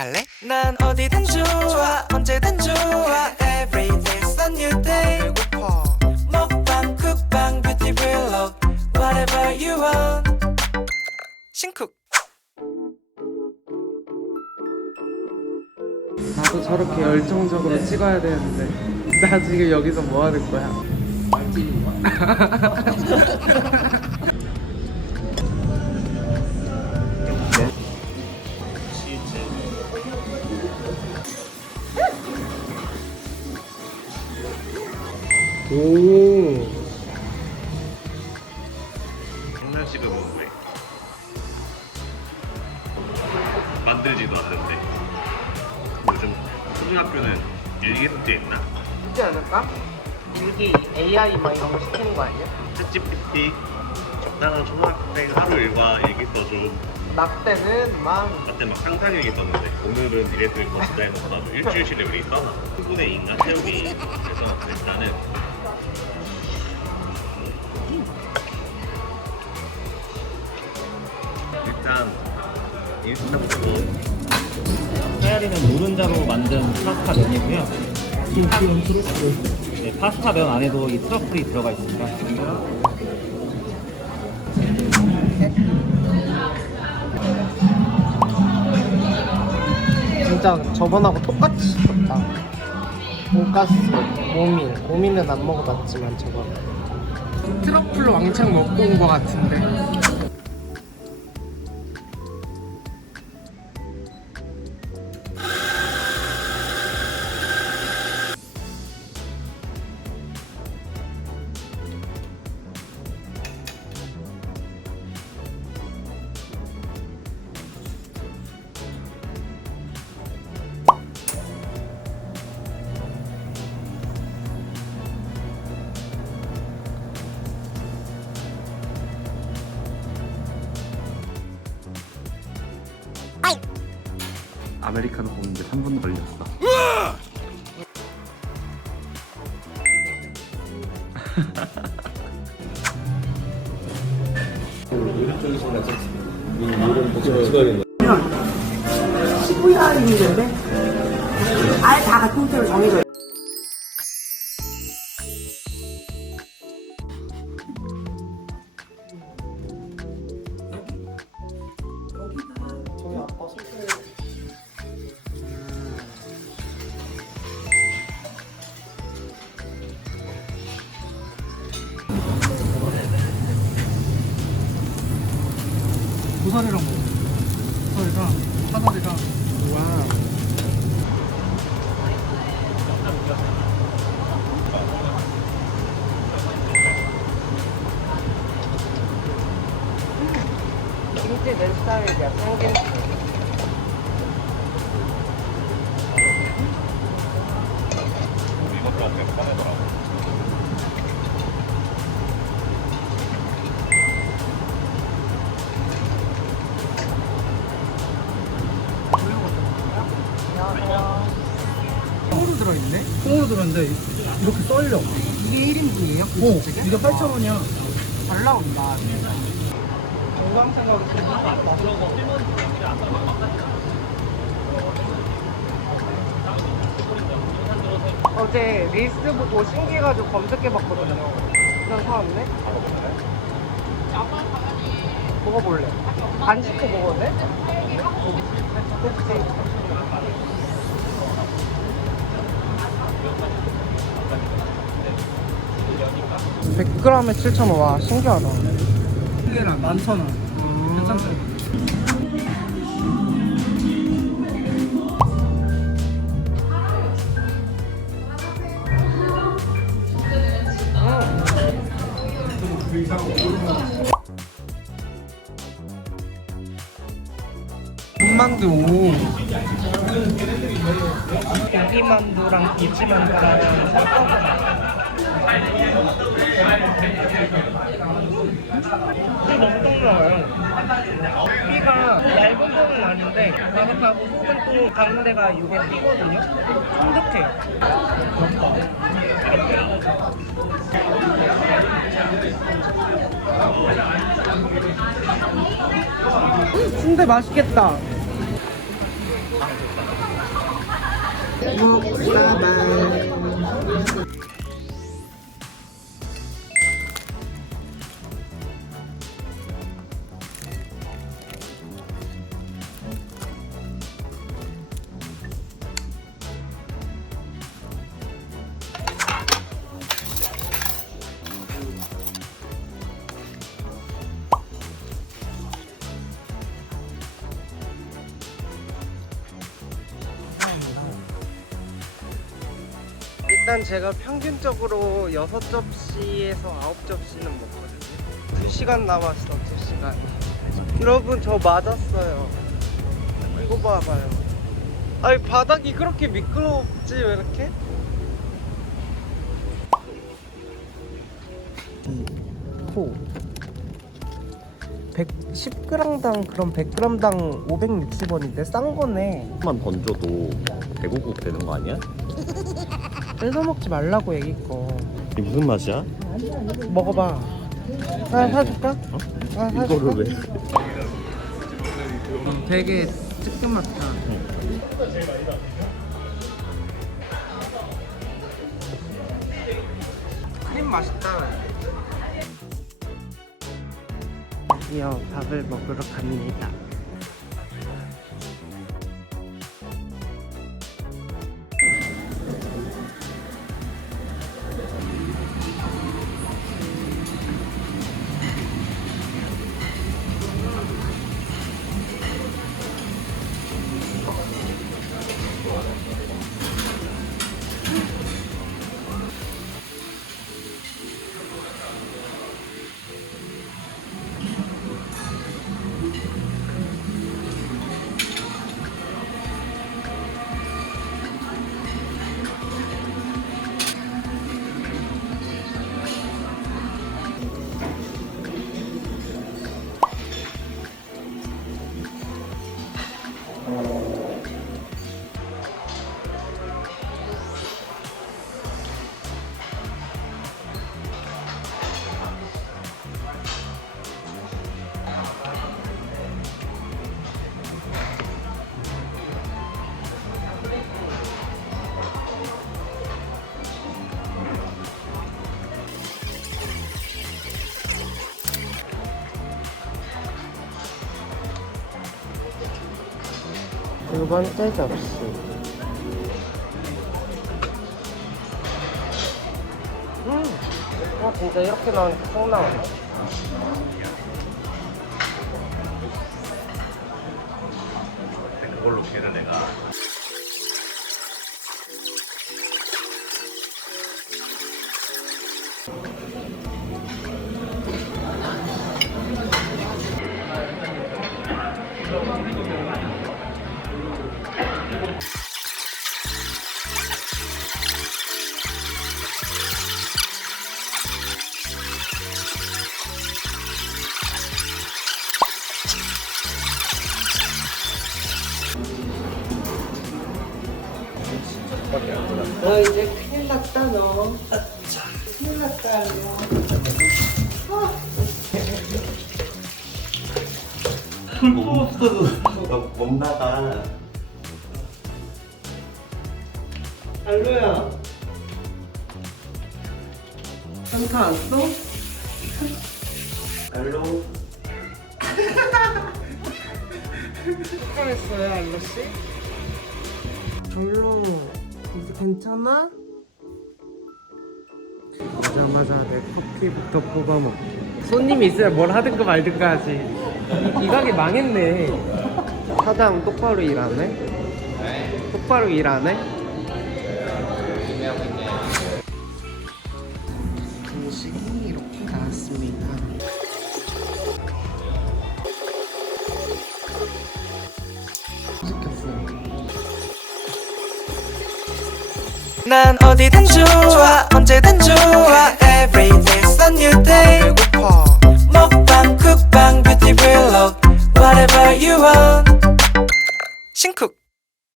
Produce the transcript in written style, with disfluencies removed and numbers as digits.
갈래? 난 어디든 좋아 언제든 좋아 Every day's a new day 배고파 먹방 쿡방 뷰티 블로그 Whatever you want 신쿡. 나도 저렇게 열정적으로 찍어야 되는데 나 지금 여기서 뭐 하는 거야? 오. 장난식은 뭔데? 만들지도 않는데 요즘 초등학교는 일기 숙제 있나? 있지 않을까? 일기 AI 막 이런 거 시키는 거 아니야? 챗GPT 적당한 초등학생 하루 일과 일기 써줘. 나 때는 막 그때 막 상상일기 썼는데 오늘은 이랬을 것이다 해놓고 나도 일주일씩을 미리 써놔. 10분의 인간 태우기. 그래서 일단은 일단부터 헤아리는 노른자로 만든 파스타 면이고요. 네, 파스타 면 안에도 이 트러플이 들어가 있습니다. 진짜 저번하고 똑같이 생겼다. 돈가스, 모밀은 안 먹어봤지만 저거 트러플 왕창 먹고 온 거 같은데. 아메리카노 먹는데 3분 걸렸어. 아예 다 같은 채로 정해져. 고사리랑 먹어. 고사리랑 사다리랑. 와. 김치 내 스타일이야. 생김치. 이것도 어떻게 꺼내더라고. 통으로 들어있네? 통으로 들어있는데 이렇게 썰려. 이게 1인분이에요? 이게 8,000원이야. 잘 나온다. 건강 생각이 어제 릴스 보고 신기해가지고 검색해봤거든요. 그냥 사왔네? 먹어볼래? 반 시켜 먹어도 돼? 그치? 100g에 7,000원. 와, 신기하다. 1개랑 11,000원. 괜찮죠? 군만두. 오. 고기만두랑 김치만두랑 섞어서 이게 너무 똥나와요. 피가 얇은 거는 아닌데 바삭하고 속은 또 가운데가 이게 피거든요. 쫀득해요. 순대 맛있겠다. 먹사발. 일단 제가 평균적으로 6접시에서 9접시는 먹거든요. 2시간 남았어, 2시간. 여러분, 저 맞았어요. 이거 봐봐요. 아니, 바닥이 그렇게 미끄럽지, 왜 이렇게? 코 110g당 그럼 100g당 560원인데 싼 거네. 만 던져도 대구국 되는 거 아니야? 뺏어 먹지 말라고 얘기 거. 이게 무슨 맛이야? 먹어봐. 하나 사줄까? 어? 하나 이거를 왜? 되게 뜨끈하다. 크림 맛있다. 드디어 밥을 먹으러 갑니다. 두 번째 접시. 진짜 이렇게 나오니까 쏙 나오네. 그걸로 걔를 내가 이제 큰일 났다 너. 큰일 났다 너. 풀도 없어도 못 나가. 알로야. 산타 왔어? 알로. 속상했어요 알로씨? 별로 이제 괜찮아? 오자마자 내 커피부터 뽑아먹기. 손님이 있어야 뭘 하든가 말든가 하지. 이 가게 망했네. 사장 똑바로 일 안 해? 똑바로 일 안 해? 음식이 이렇게 나왔습니다. 시켰어요. 난 어디든 좋아 언제든 좋아 Every day's a new day 배고파 먹방 쿡방 뷰티 블록 Whatever you want 신쿡